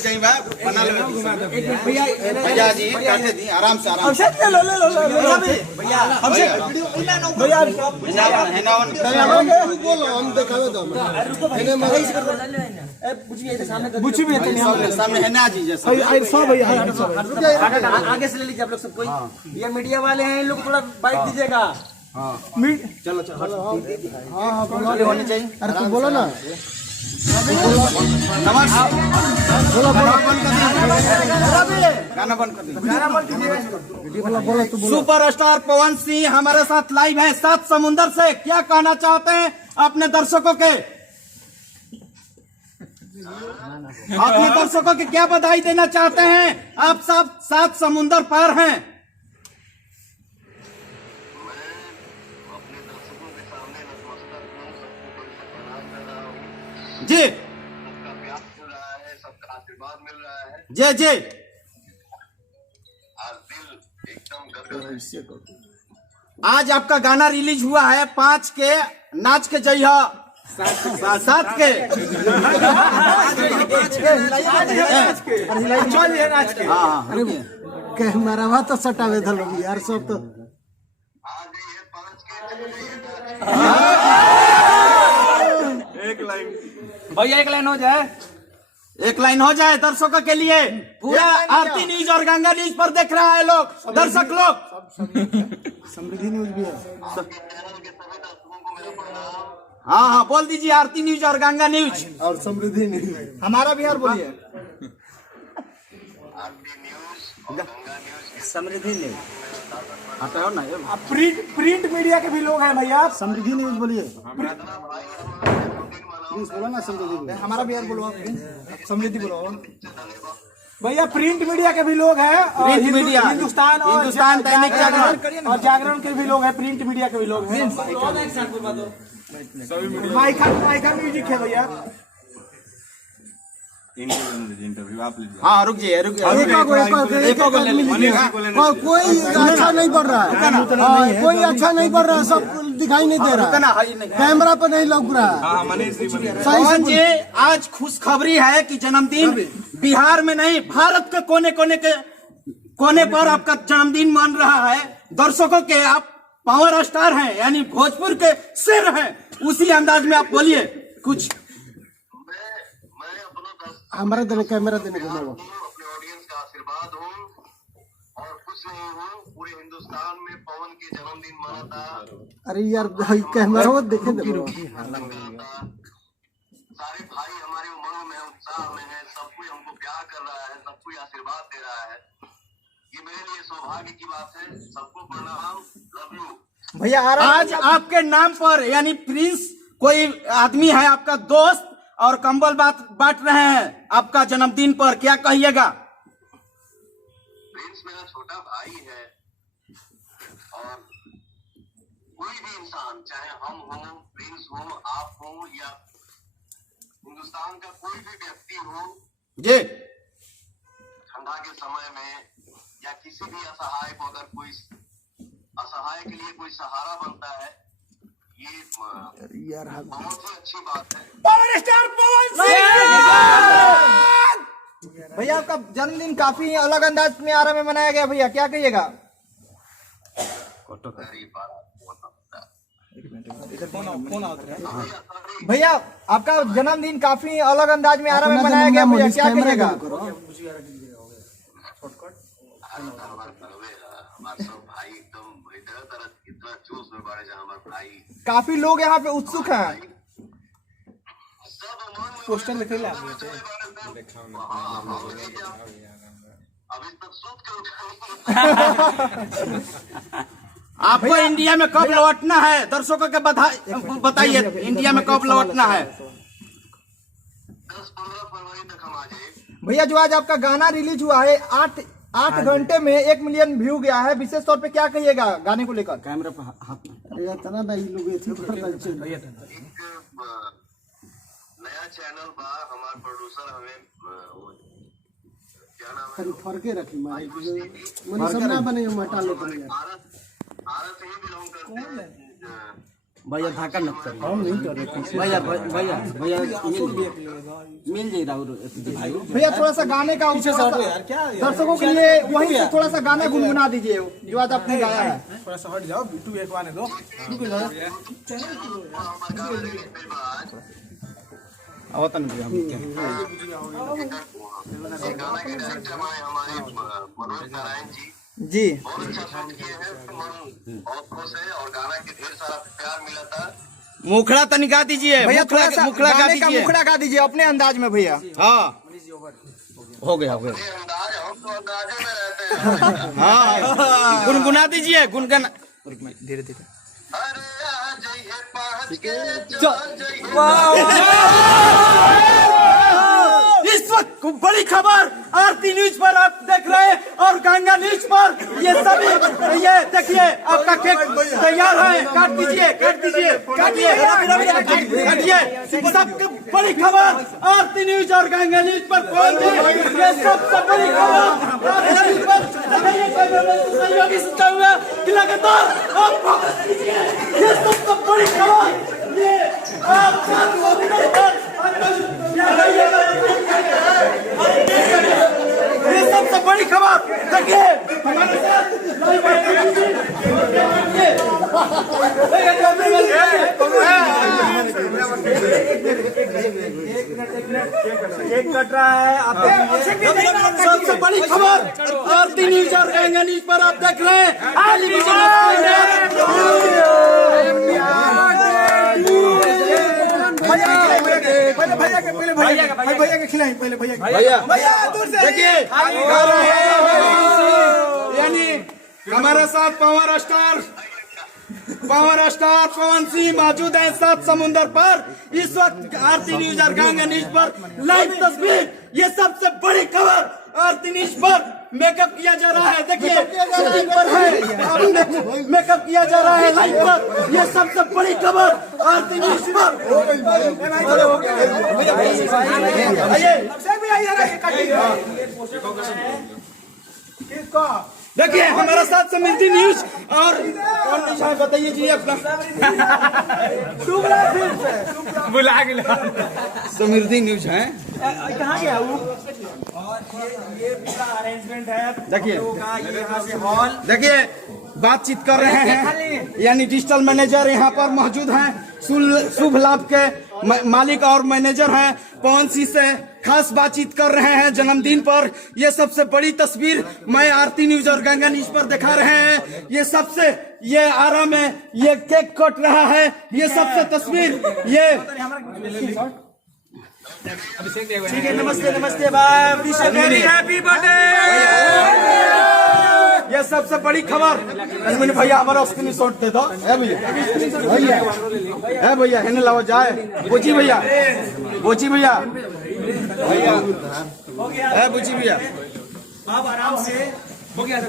जाइए बना लो भैया भैया जी बैठे दी आराम से आराम से ले लो भैया हमसे भैया बोलो हम दिखावे दो बुझी भी सामने है ना जी जैसा सब भैया आगे से ले लीजिए आप लोग सब कोई ये मीडिया वाले हैं इन लोग थोड़ा बाइट दीजिएगा। हाँ चलो हाँ बोलो होनी चाहिए। अरे तुम बोलो ना गाना बंद कर दीजिए। सुपरस्टार पवन सिंह हमारे साथ लाइव है 7 समुंदर से। क्या कहना चाहते हैं अपने दर्शकों के? अपने दर्शकों के क्या बधाई देना चाहते हैं? आप सब 7 समुंदर पार हैं। जी सबका प्यार मिल रहा है, सबका आशीर्वाद मिल रहा है। जी जी आज दिल एकदम गदगद है। आज आपका गाना रिलीज हुआ है 5 के नाच के जइहा 7 के हाँ कैमरा तो सटावे धलो यार सब तो आज ये 5 के भैया एक लाइन हो जाए, एक लाइन हो जाए दर्शकों के लिए। पूरा आरती न्यूज और गंगा न्यूज पर देख रहा है लोग, दर्शक लोग। समृद्धि न्यूज भी है चैनल के सभी दर्शकों को मेरा प्रणाम। हाँ हाँ बोल दीजिए आरती न्यूज और गंगा न्यूज और समृद्धि न्यूज हमारा बिहार बोलिए। आरती न्यूज और गंगा न्यूज के समृद्धि न्यूज आता हो ना प्रिंट मीडिया के भी लोग हैं भैया। समृद्धि न्यूज बोलिए भाई बोला ना समृद्धि हमारा बिहार बोलो, समृद्धि बोलो भैया। प्रिंट मीडिया के भी लोग हैं, प्रिंट मीडिया हिंदुस्तान दैनिक जागरण और जागरण के भी लोग हैं, प्रिंट मीडिया के भी लोग हैं। माइका म्यूजिक है भैया। हाँ रुक जाइए कोई अच्छा नहीं बढ़ रहा है, कोई अच्छा नहीं बढ़ रहा है, सब दिखाई नहीं दे रहा है, कैमरा पर नहीं लग रहा है। पवन जी आज खुशखबरी है कि जन्मदिन बिहार में नहीं भारत के कोने पर आपका जन्मदिन मान रहा है। दर्शकों के आप पावर स्टार हैं, यानी भोजपुर के शेर हैं। उसी अंदाज में आप बोलिए कुछ। मैं अपना हमारा देने कैमरा देने को अपने ऑडियंस का आशीर्वाद हूँ और खुश नहीं हूँ। पूरे हिंदुस्तान में पवन के जन्मदिन मना था। अरे यार कैमरा देखे सारे भाई हमारी उमंग में उत्साह में है, सब कोई हमको प्यार कर रहा है, सब कोई आशीर्वाद दे रहा है। ये मेरे लिए सौभाग्य की बात है। सबको प्रणाम, लव यू भैया आज आपके नाम पर यानी प्रिंस कोई आदमी है आपका दोस्त और कंबल बांट रहे हैं आपका जन्मदिन पर, क्या कहिएगा? प्रिंस मेरा छोटा भाई है और कोई भी इंसान, चाहे हम हो, प्रिंस हो, आप हो या हिंदुस्तान का कोई भी व्यक्ति हो, जी ठंडा के समय में या किसी भी असहाय को अगर कोई असहाय के लिए कोई सहारा बनता है, ये यार बहुत ही अच्छी बात है। पावर स्टार पवन सिंह भैया। आपका जन्मदिन काफी अलग अंदाज में आरा में मनाया गया भैया, क्या कहिएगा? भैया आपका जन्मदिन काफी अलग अंदाज में आरा में मनाया गया भैया, क्या कहिएगा? हमारे सब भाई एकदम इतना जोश में बढ़े जाए। हमारे भाई काफी लोग यहाँ पे उत्सुक हैं। सब मन पोस्टर लिखे ला अभी तक सूत के उठा आपको इंडिया में कब लौटना है? दर्शकों के बताइए इंडिया में कब लौटना है? 10-15 फरवरी तक हम आ जाए। भैया जो आज आपका गाना रिलीज हुआ है 8 घंटे में 1 मिलियन व्यू गया है, विशेष तौर पे क्या कहिएगा गाने को लेकर? कैमरा पर हाथ अरे तना ना ये लोग ऐसे कर रहे हैं। एक नया चैनल बा, हमारे प्रोड्यूसर हमें क्या नाम है, खाली फरके रखी मारे मने सब ना बने मटा लेते हैं यार। भारत से ही बिलोंग करते हैं। भैया धाका मत करिए। हम नहीं कर रहे भैया मिल जाएगा। भैया थोड़ा सा गाने का दर्शकों के लिए वहीं से थोड़ा सा गाना गुनगुना दीजिए जो आज आपने गाया है। थोड़ा सा हट जाओ, बिट्टू एक आने दो। आवतन भी हम गाना के डायरेक्टर हमारे मनोज नारायण जी बहुत अच्छा शॉट किए हैं। मन बहुत खुश है और गाना के ढेर सारा प्यार मिला था। मुखड़ा तो निकाल दीजिए भैया, थोड़ा सा मुखड़ा गा गाने का दीजिए। मुखड़ा गा दीजिए अपने अंदाज में भैया। हाँ हो गया ये अंदाज हम तो अंदाजे में रहते हैं। हाँ गुनगुना दीजिए गुनगुना। धीरे धीरे अरे आ जाइए पहुंच के चल जाइए। इस वक्त बड़ी खबर आरती न्यूज पर आप देख रहे हैं और गंगा न्यूज पर ये सभी ये देखिए आपका केक तैयार है। काट दीजिए काटिए। सबसे बड़ी खबर आरती न्यूज और गंगा न्यूज पर पहुंचे। ये सबसे बड़ी खबर आरती न्यूज पर सहयोगी सुनता हुआ कि लगातार आप ये सबसे बड़ी खबर ये आप ये सबसे बड़ी खबर देखिए हमारे साथ केक कट रहा है। सबसे बड़ी खबर आरती न्यूज और गंगा न्यूज पर आप देख रहे हैं। भैया के खिलाएं पहले भैया देखिए यानी हमारे साथ पावर स्टार पवन सिंह मौजूद है सात समुंदर पर। इस वक्त आरती न्यूज और गंगा न्यूज पर लाइव तस्वीर ये सबसे बड़ी खबर आरती न्यूज पर मेकअप किया जा रहा है। देखिए शूटिंग पर है मेकअप किया जा रहा है लाइव पर। ये सबसे बड़ी खबर आरती न्यूज पर। देखिए हमारा साथ समृद्धि न्यूज और न्यूज है बताइए जी अपना बुला समृद्धि न्यूज है। कहाँ गया वो? और ये पूरा अरेंजमेंट है। देखिए यहाँ से हॉल देखिए बातचीत कर रहे हैं यानी डिजिटल मैनेजर यहाँ पर मौजूद हैं। शुभ लाभ के मालिक और मैनेजर हैं पवन सिंह से खास बातचीत कर रहे हैं जन्मदिन पर। ये सबसे बड़ी तस्वीर मैं आरती न्यूज और गंगा न्यूज पर दिखा रहे हैं। ये सबसे ये आरा में ये केक कट रहा है। ये सबसे तस्वीर ये ठीक है। नमस्ते बाय हैप्पी बर्थडे। ये सबसे बड़ी खबर भैया हमारा स्क्रीन शॉट दे दो। भैया है लाओ जाए बोची भैया बुची भैया आप आराम से हो गया।